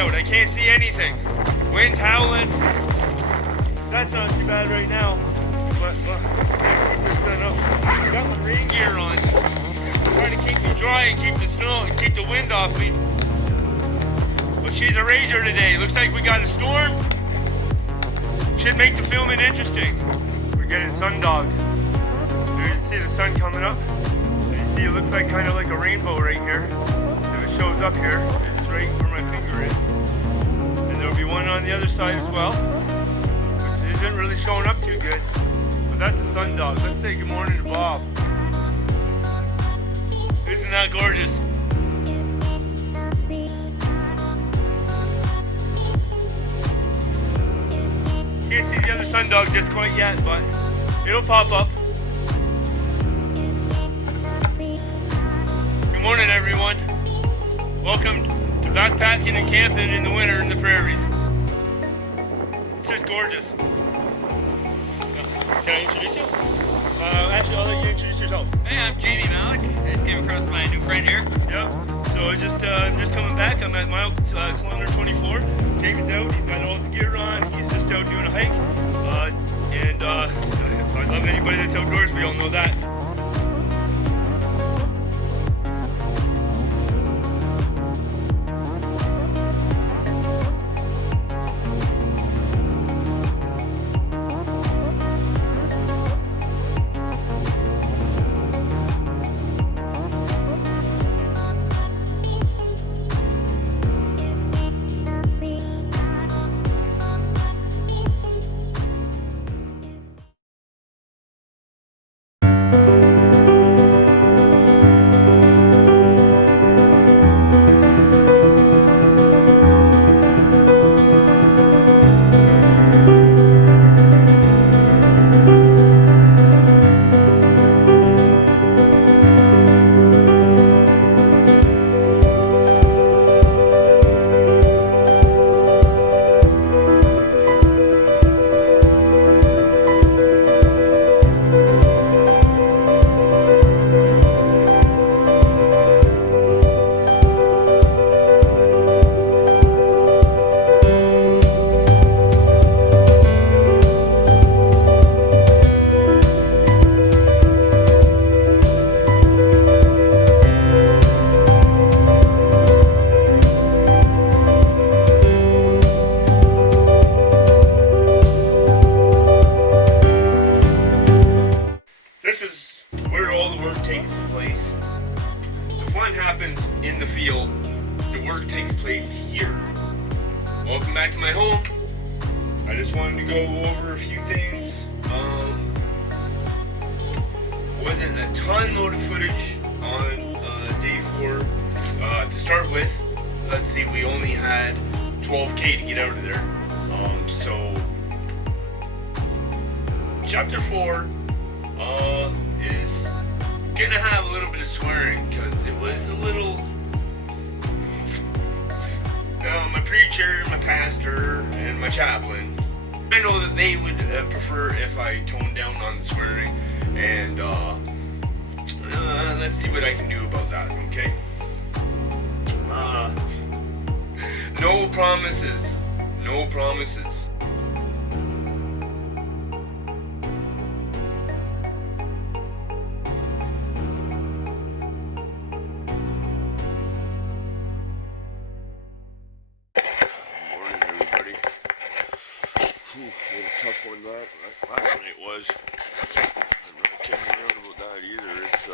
out. I can't see anything. Wind howling. That's not too bad right now. But keep this sun up. I got my rain gear on. Trying to keep me dry and keep the snow and keep the wind off me. But she's a rager today. Looks like we got a storm. Should make the filming interesting. We're getting sun dogs. You can see the sun coming up. You see it looks like kind of like a rainbow right here. If it shows up here, it's right where my finger is. And there'll be one on the other side as well, which isn't really showing up too good. But that's a sun dog. Let's say good morning to Bob. Isn't that gorgeous? Can't see the other sun dog just quite yet, but it'll pop up. Good morning, everyone. Welcome to backpacking and camping in the winter in the prairies. It's just gorgeous. Can I introduce you? Actually, I'll let you introduce yourself. Hey, I'm Jamie Malik. I just came across my new friend here. Yeah. So I'm just coming back. I'm at mile kilometer 24. Jamie's out. He's got all his gear on. He's just out doing a hike. I love anybody that's outdoors. We all know that. This is where all the work takes place. The fun happens in the field. The work takes place here. Welcome back to my home. I just wanted to go over a few things. Wasn't a ton load of footage on day 4 to start with. Let's see, we only had 12K to get out of there. So chapter 4 is gonna have a little bit of swearing because it was a little. My preacher, my pastor, and my chaplain, I know that they would prefer if I toned down on the swearing, and let's see what I can do about that, okay? No promises. No promises. Tough one last night was. I'm not kidding around about that either. It's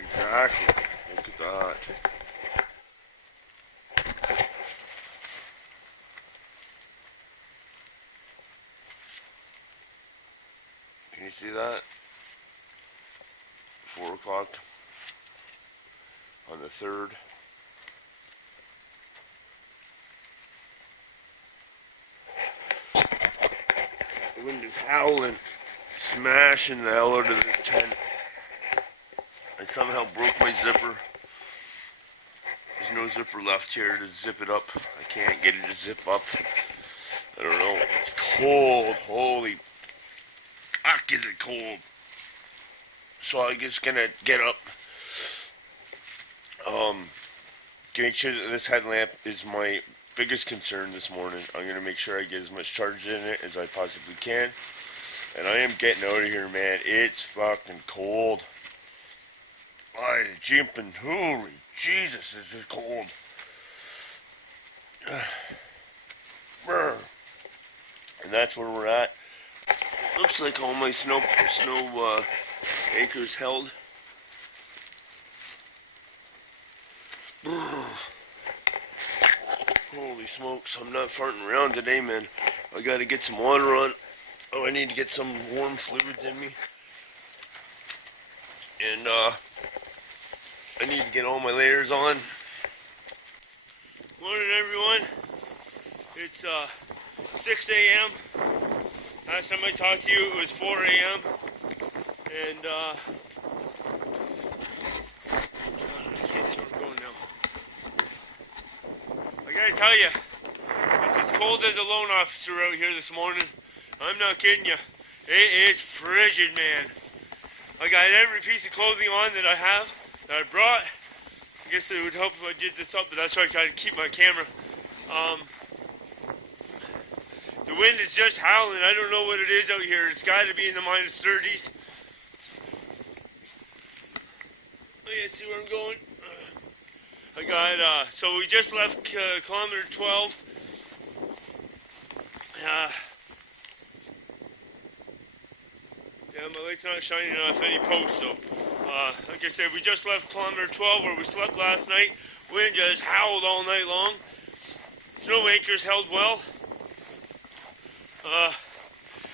exactly. Look at that. Can you see that? 4 o'clock on the 3rd. The wind is howling, smashing the hell out of this tent. I somehow broke my zipper. There's no zipper left here to zip it up. I can't get it to zip up. I don't know. It's cold. Holy fuck, is it cold. So I'm just gonna get up. To make sure that this headlamp is my biggest concern this morning. I'm gonna make sure I get as much charge in it as I possibly can. And I am getting out of here, man. It's fucking cold. I jumping. Holy Jesus, this is cold. And that's where we're at. Looks like all my snow anchors held. Holy smokes, I'm not farting around today, man. I gotta get some water on. Oh, I need to get some warm fluids in me. And, I need to get all my layers on. Morning, everyone. It's, 6 a.m. Last time I talked to you, it was 4 a.m. And, I can't see where I'm going now. I gotta tell you, it's as cold as a loan officer out here this morning. I'm not kidding you. It is frigid, man. I got every piece of clothing on that I have, that I brought. I guess it would help if I did this up, but that's why I gotta keep my camera. The wind is just howling. I don't know what it is out here. It's got to be in the minus 30s. Let's see where I'm going. I got, so we just left kilometer 12. Yeah, my light's not shining off any post, so, like I said, we just left kilometer 12 where we slept last night. Wind just howled all night long. Snow anchors held well.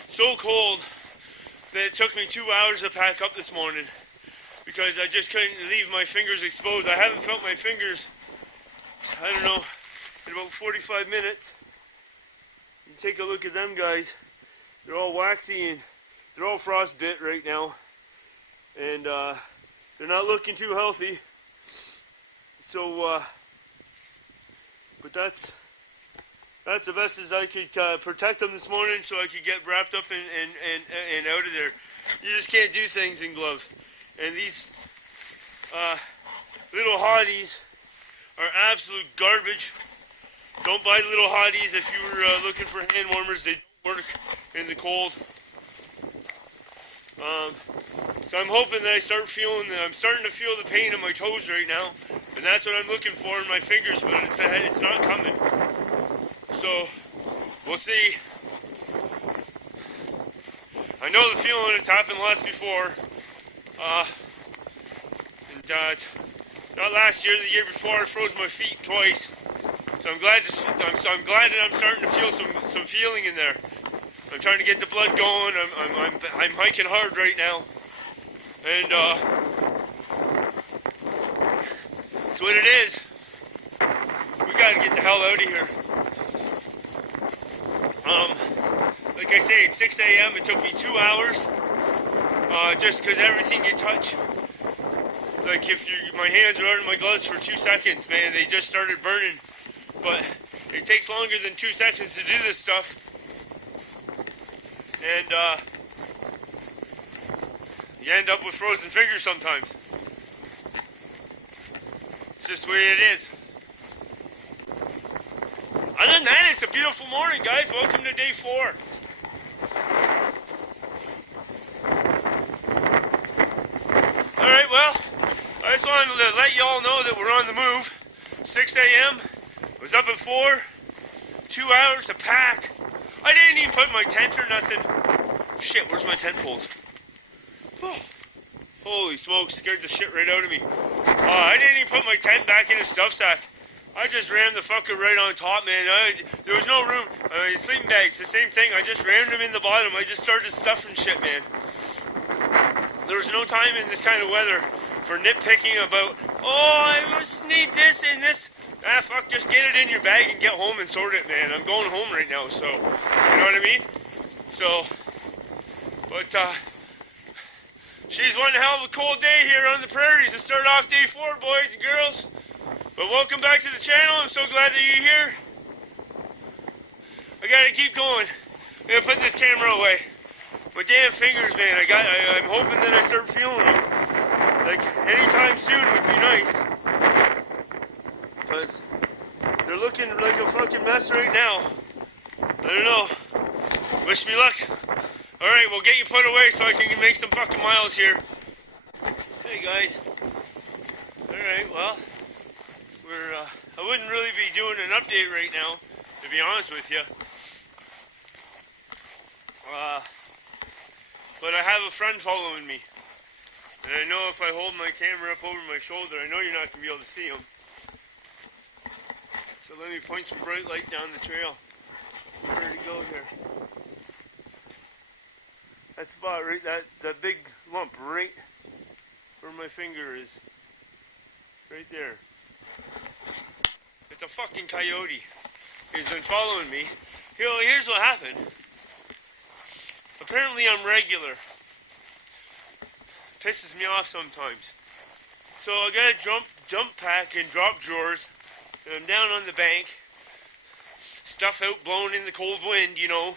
So cold that it took me 2 hours to pack up this morning because I just couldn't leave my fingers exposed. I haven't felt my fingers, I don't know, in about 45 minutes. You take a look at them guys. They're all waxy and they're all frostbit right now. And they're not looking too healthy. So, but that's the best as I could protect them this morning so I could get wrapped up and out of there. You just can't do things in gloves. And these little hotties are absolute garbage. Don't buy little hotties if you were looking for hand warmers. They don't work in the cold. So I'm hoping that I'm starting to feel the pain in my toes right now. And that's what I'm looking for in my fingers, but it's not coming. So, we'll see. I know the feeling, it's happened once before. Not last year, the year before, I froze my feet twice. So I'm glad that I'm starting to feel some feeling in there. I'm trying to get the blood going. I'm hiking hard right now. And, that's what it is. We gotta get the hell out of here. Like I say, it's 6 a.m. It took me 2 hours, just because everything you touch, like my hands are under my gloves for 2 seconds, man, they just started burning. But it takes longer than 2 seconds to do this stuff. And, you end up with frozen fingers sometimes. It's just the way it is. Other than that, it's a beautiful morning, guys. Welcome to day 4. Alright, well, I just wanted to let you all know that we're on the move. 6 a.m. I was up at 4. 2 hours to pack. I didn't even put my tent or nothing. Shit, where's my tent poles? Oh, holy smokes, scared the shit right out of me. I didn't even put my tent back in the stuff sack. I just rammed the fucker right on top, man. There was no room. Sleeping bags, the same thing. I just rammed them in the bottom. I just started stuffing shit, man. There was no time in this kind of weather for nitpicking about, oh, I just need this and this. Ah, fuck, just get it in your bag and get home and sort it, man. I'm going home right now, so, you know what I mean? So, but, she's one hell of a cold day here on the prairies to start off day 4, boys and girls. But welcome back to the channel. I'm so glad that you're here. I gotta keep going. I'm gonna put this camera away. My damn fingers, man. I'm hoping that I start feeling them. Like, anytime soon would be nice. Because they're looking like a fucking mess right now. I don't know. Wish me luck. Alright, we'll get you put away so I can make some fucking miles here. Hey guys. Alright, well, I wouldn't really be doing an update right now, to be honest with you. But I have a friend following me. And I know if I hold my camera up over my shoulder, I know you're not going to be able to see him. So let me point some bright light down the trail. Where to go here? That spot right, that big lump right where my finger is. Right there. It's a fucking coyote. He's been following me. Here's what happened. Apparently I'm regular. Pisses me off sometimes. So I got a dump pack and drop drawers. And I'm down on the bank. Stuff out blowing in the cold wind, you know.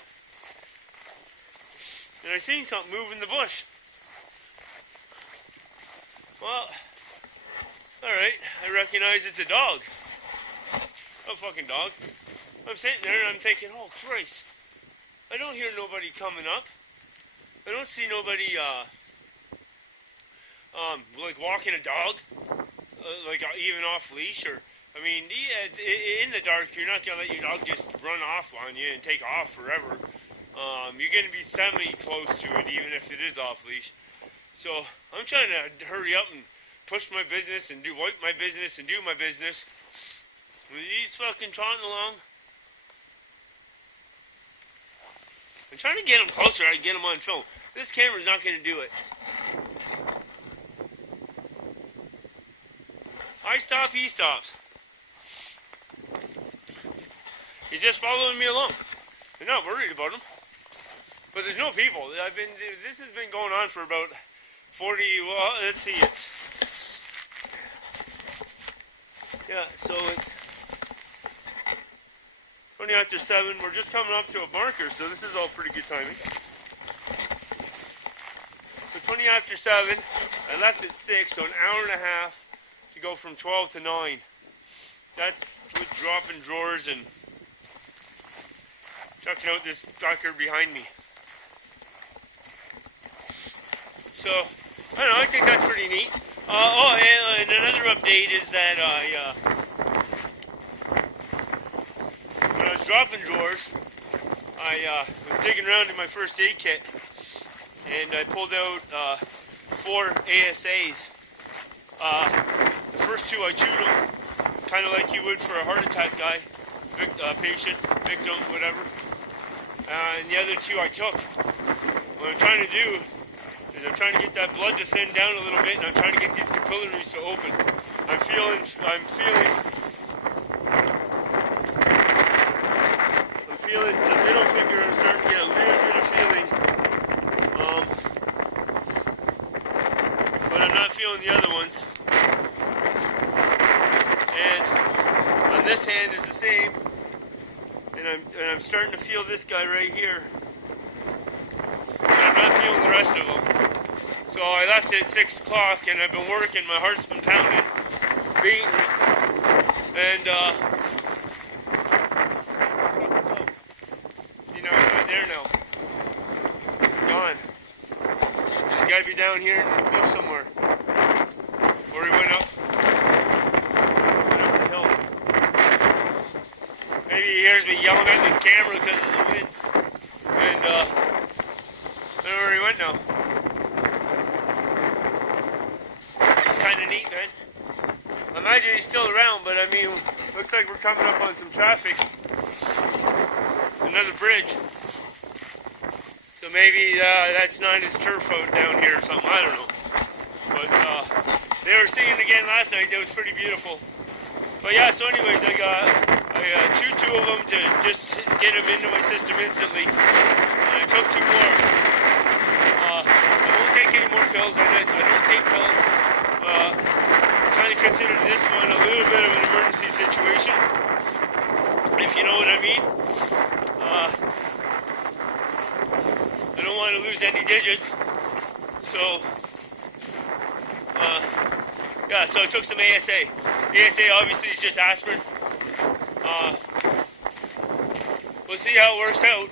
And I seen something move in the bush. Well, alright, I recognize it's a dog. A fucking dog. I'm sitting there and I'm thinking, oh Christ, I don't hear nobody coming up. I don't see nobody, like walking a dog, like even off leash, or, I mean, yeah, in the dark, you're not gonna let your dog just run off on you and take off forever. You're gonna be semi-close to it, even if it is off leash. So, I'm trying to hurry up and push my business and wipe my business and do my business. He's fucking trotting along. I'm trying to get him closer. I can get him on film. This camera's not going to do it. I stop, he stops. He's just following me along. I'm not worried about him. But there's no people. This has been going on for about 40, well, let's see, so it's 20 after 7. We're just coming up to a marker, so this is all pretty good timing. So 20 after 7, I left at 6, so an hour and a half to go from 12 to 9. That's with dropping drawers and chucking out this sucker behind me. So, I don't know, I think that's pretty neat. And another update is that when I was dropping drawers, I was digging around in my first aid kit, and I pulled out 4 ASAs. The first 2 I chewed them, kind of like you would for a heart attack guy, patient, victim, whatever. And the other 2 I took. What I'm trying to do is I'm trying to get that blood to thin down a little bit, and I'm trying to get these capillaries to open. I'm feeling the middle finger. I'm starting to get a little bit of feeling, but I'm not feeling the other ones. And on this hand is the same, and I'm starting to feel this guy right here. And I'm not feeling the rest of them. So I left at 6 o'clock, and I've been working. My heart's been pounding, beating, and see, now he's not there now. He's gone. He's got to be down here in the bush somewhere, or he went up the hill. Maybe he hears me yelling at his camera because of the wind, and I don't know where he went now. Kind of neat, man. I imagine he's still around, but I mean, looks like we're coming up on some traffic. Another bridge. So maybe that's not his turf out down here or something, I don't know. But they were singing again last night. That was pretty beautiful. But yeah, so anyways, I chewed 2 of them to just get them into my system instantly. And I took 2 more. I won't take any more pills. I don't take pills. Kind of consider this one a little bit of an emergency situation, if you know what I mean. I don't want to lose any digits, so Yeah, so I took some ASA. ASA obviously is just aspirin. We'll see how it works out.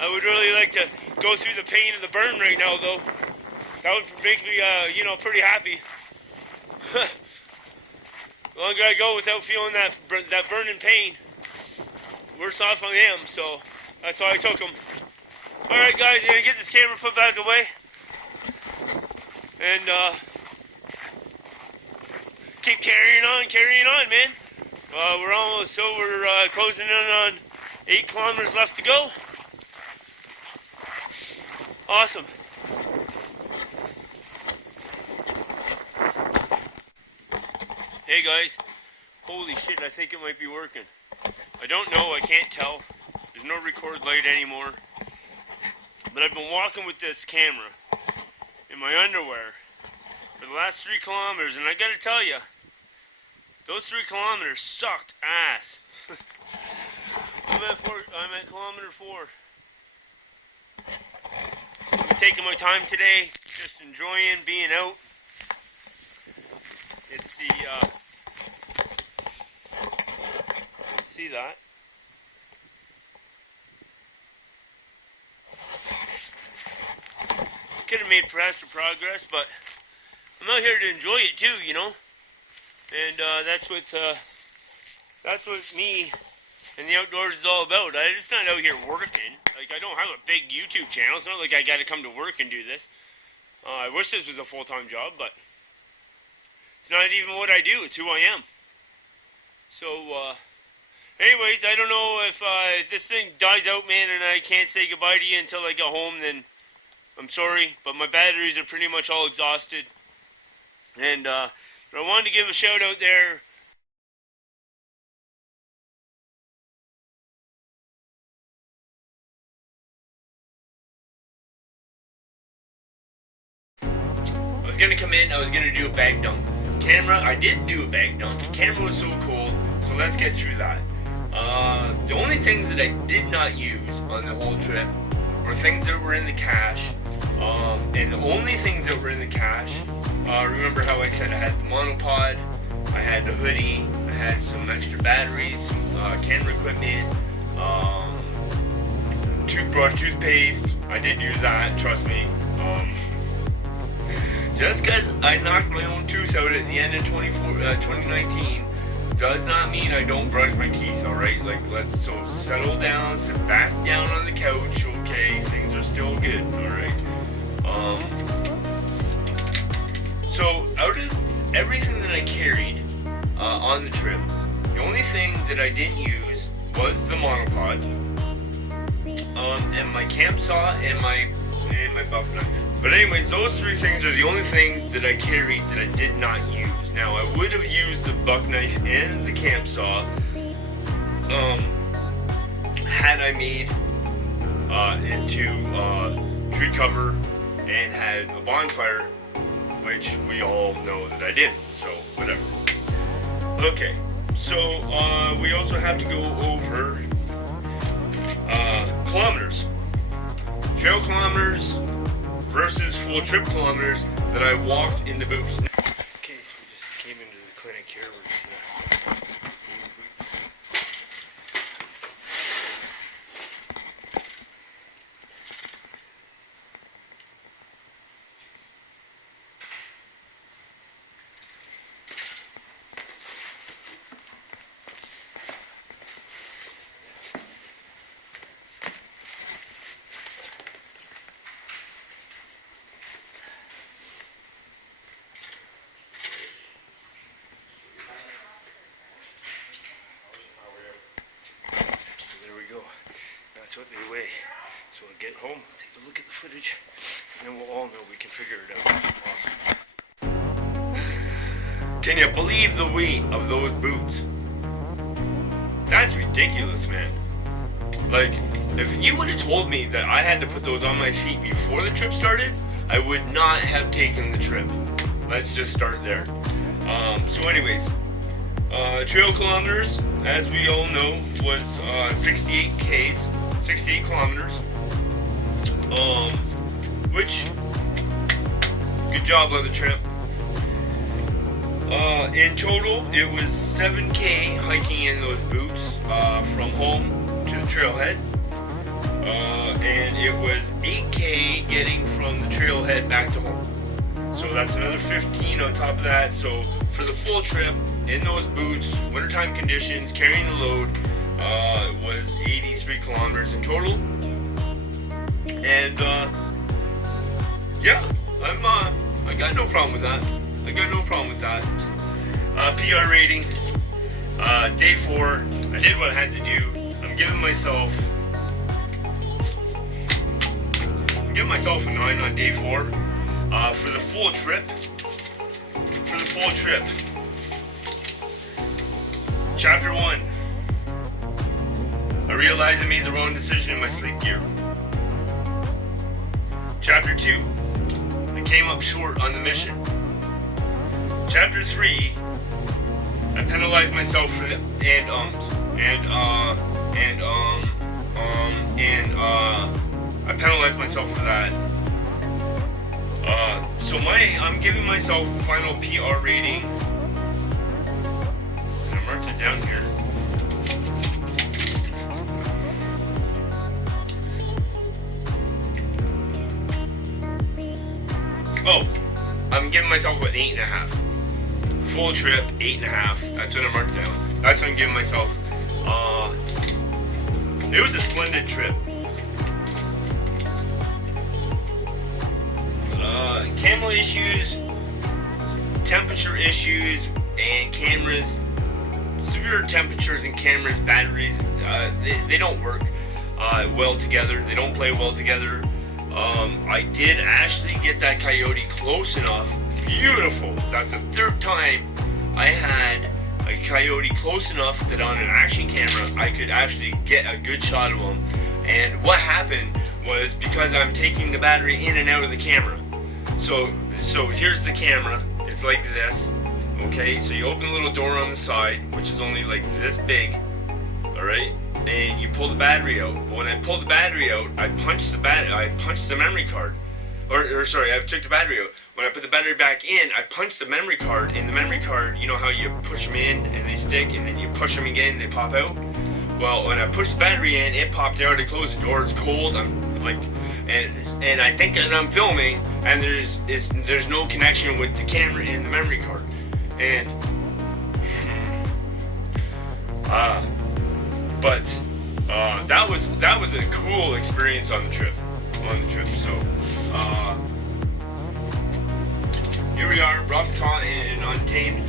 I would really like to go through the pain of the burn right now, though. That would make me, pretty happy. The longer I go without feeling that burning pain, worse off I am. So that's why I took them. All right, guys, I'm gonna get this camera put back away, and keep carrying on, man. We're closing in on 8 kilometers left to go. Awesome. Hey guys, holy shit, I think it might be working. I don't know, I can't tell. There's no record light anymore. But I've been walking with this camera in my underwear for the last 3 kilometers, and I gotta tell you, those 3 kilometers sucked ass. I'm at kilometer 4. I'm taking my time today, just enjoying being out. It's the, see that? Could have made faster progress, but I'm out here to enjoy it too, you know. And that's what me and the outdoors is all about. I'm just not out here working. Like, I don't have a big YouTube channel. It's not like I got to come to work and do this. I wish this was a full-time job, but it's not even what I do. It's who I am. So, anyways, I don't know if this thing dies out, man, and I can't say goodbye to you until I get home, then I'm sorry, but my batteries are pretty much all exhausted. And but I wanted to give a shout out there. I was gonna come in, I was gonna do a bag dump. Camera, I did do a bag dump. The camera was so cool, so let's get through that. The only things that I did not use on the whole trip were things that were in the cache. And the only things that were in the cache, remember how I said I had the monopod, I had the hoodie, I had some extra batteries, some camera equipment, toothbrush, toothpaste. I did use that, trust me. Just because I knocked my own tooth out at the end of 2019 does not mean I don't brush my teeth, alright? Like, let's settle down, sit back down on the couch, okay? Things are still good, alright? So, out of everything that I carried on the trip, the only thing that I didn't use was the monopod, and my camp saw and my buck knife. But anyways, those 3 things are the only things that I carried that I did not use. Now, I would have used the buck knife and the camp saw had I made into tree cover and had a bonfire, which we all know that I didn't, so whatever. Okay, so we also have to go over kilometers. Trail kilometers versus full trip kilometers that I walked in the boots. Okay, so we just came into the clinic here. We're just gonna that's what they weigh. So we'll get home, take a look at the footage, and then we'll all know we can figure it out. Awesome. Can you believe the weight of those boots? That's ridiculous, man. Like, if you would have told me that I had to put those on my feet before the trip started, I would not have taken the trip. Let's just start there. So anyways, trail kilometers, as we all know, was 68 Ks. 68 kilometers, which good job on the trip. In total, it was 7K hiking in those boots from home to the trailhead. And it was 8K getting from the trailhead back to home. So that's another 15 on top of that. So for the full trip, in those boots, wintertime conditions, carrying the load, was 83 kilometers in total. And yeah, I got no problem with that. PR rating, day 4, I did what I had to do. I'm giving myself a 9 on day 4. For the full trip, chapter 1, I realized I made the wrong decision in my sleep gear. Chapter 2, I came up short on the mission. Chapter 3, I penalized myself for the I penalized myself for that. So I'm giving myself the final PR rating. And I marked it down here. Oh, I'm giving myself an 8.5. Full trip, 8.5. That's what I marked down. That's what I'm giving myself. It was a splendid trip. Camera issues, temperature issues, and cameras. Severe temperatures and cameras, batteries, they don't work well together. They don't play well together. I did actually get that coyote close enough. Beautiful. That's the 3rd time I had a coyote close enough that on an action camera I could actually get a good shot of him. And what happened was, because I'm taking the battery in and out of the camera. So here's the camera. It's like this. Okay, so you open a little door on the side, which is only like this big. All right, and you pull the battery out. But when I pulled the battery out, I punched the memory card. I took the battery out. When I put the battery back in, I punched the memory card. In the memory card, you know how you push them in and they stick, and then you push them again and they pop out? Well, when I pushed the battery in, it popped out. I closed the door. It's cold. I'm like, and I think that I'm filming, and there's no connection with the camera and the memory card. And that was a cool experience on the trip. So here we are, rough, taut, and untamed.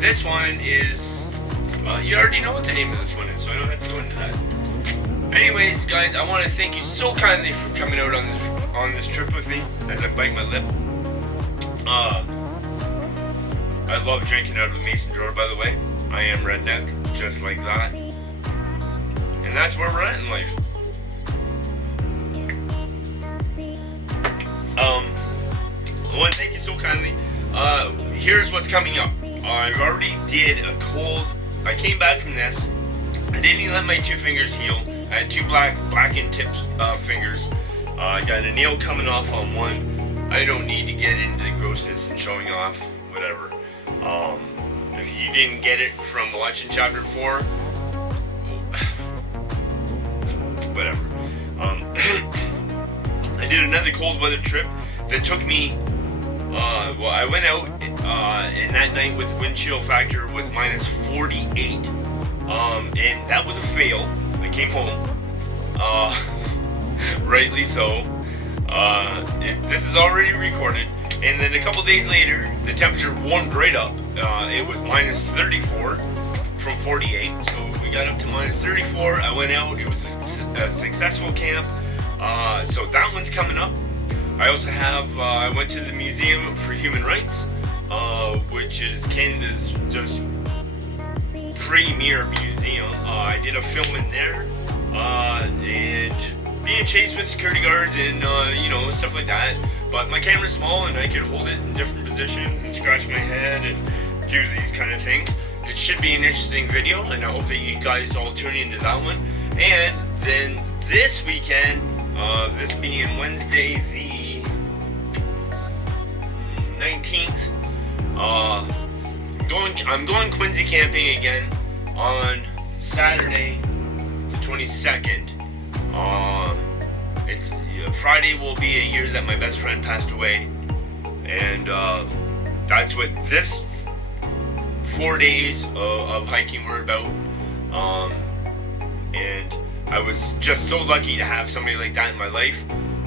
This one is, you already know what the name of this one is, so I don't have to go into that. Anyways, guys, I want to thank you so kindly for coming out on this trip with me as I bite my lip. I love drinking out of the mason jar, by the way. I am redneck, just like that. And that's where we're at in life. I want to thank you so kindly. Here's what's coming up. I already did a cold. I came back from this. I didn't even let my 2 fingers heal. I had 2 blackened tips fingers. I got a nail coming off on one. I don't need to get into the grossness and showing off, whatever. If you didn't get it from watching chapter 4, whatever. I did another cold weather trip that took me, I went out, and that night with wind chill factor was minus 48, and that was a fail. I came home, rightly so. This is already recorded, and then a couple days later, the temperature warmed right up. It was minus 34 from 48, so we got up to minus 34. I went out. It was a successful camp. So that one's coming up. I also have, I went to the Museum for Human Rights, which is Canada's just premier museum. I did a film in there, and being chased with security guards and, stuff like that. But my camera's small and I can hold it in different positions and scratch my head and do these kind of things. It should be an interesting video, and I hope that you guys all tune into that one. And then this weekend, this being Wednesday the 19th. I'm going Quincy camping again on Saturday, the 22nd. Friday will be a year that my best friend passed away, and that's what this 4 days of hiking were about. And I was just so lucky to have somebody like that in my life,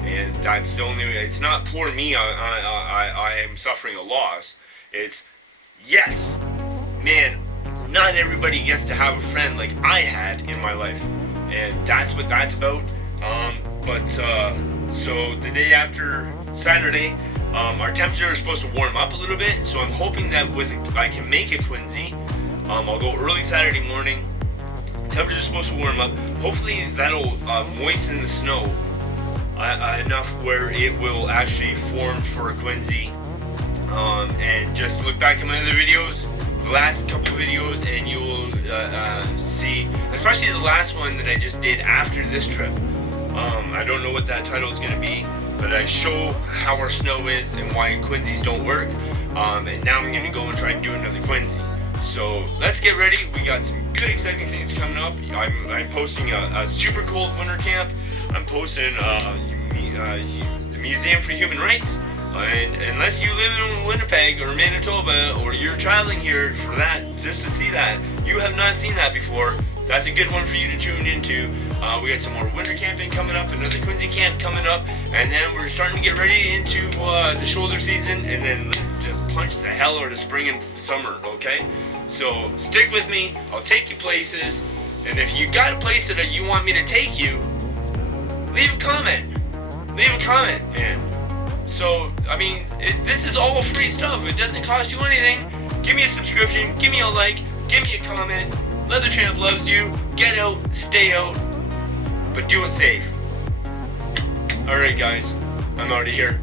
and that's the only way. It's not poor me. I am suffering a loss. It's yes, man. Not everybody gets to have a friend like I had in my life, and that's what that's about. So the day after Saturday, our temperature is supposed to warm up a little bit, so I'm hoping that I can make it Quincy. I'll go early Saturday morning. Temperature is supposed to warm up. Hopefully that'll moisten the snow enough where it will actually form for a Quincy. And just look back at my other videos, the last couple videos, and you will see, especially the last one that I just did after this trip. I don't know what that title is going to be, but I show how our snow is and why Quincy's don't work. And now I'm going to go and try and do another Quincy. So let's get ready. We got some good exciting things coming up. I'm posting a super cold winter camp. I'm posting the Museum for Human Rights. And unless you live in Winnipeg or Manitoba, or you're traveling here for that, just to see that, you have not seen that before, that's a good one for you to tune into. We got some more winter camping coming up, another Quincy camp coming up, and then we're starting to get ready into the shoulder season, and then let's just punch the hell out of spring and summer, okay? So stick with me, I'll take you places, and if you got a place that you want me to take you, leave a comment. Leave a comment, man. So, I mean, this is all free stuff. It doesn't cost you anything. Give me a subscription, give me a like, give me a comment. Leather Champ loves you. Get out, stay out, but do it safe. Alright guys, I'm out of here.